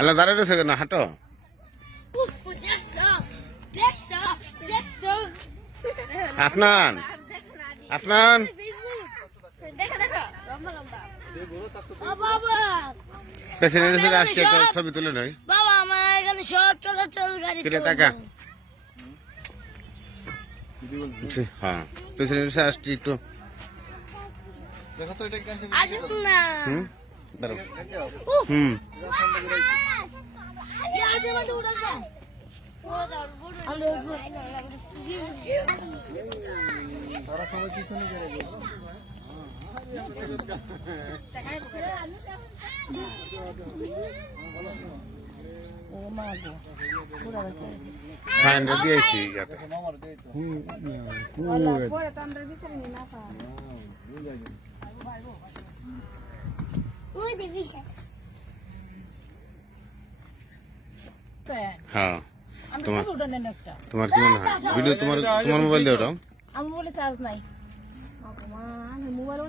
আল্লাহ দাঁড়ায় রয়েছে কেন? হাঁটো। আফনান আফনান। তো ছবি তুলে নয় বাবা আমার এখানে সব চলাচল গাড়ি টাকা হ্যাঁ আসছি একটু। হুম? হুম। আজে বাজে উড়ে যায় আমরা উঠবো দিয়েছি ইয়াতে ওই দেখবি হ্যাঁ। আমি তোমার- তোমার কি মনে হয়? ভিডিও তোমার তোমার মোবাইল দিয়ে ওটাও আমি বলে চার্জ নাই মোবাইল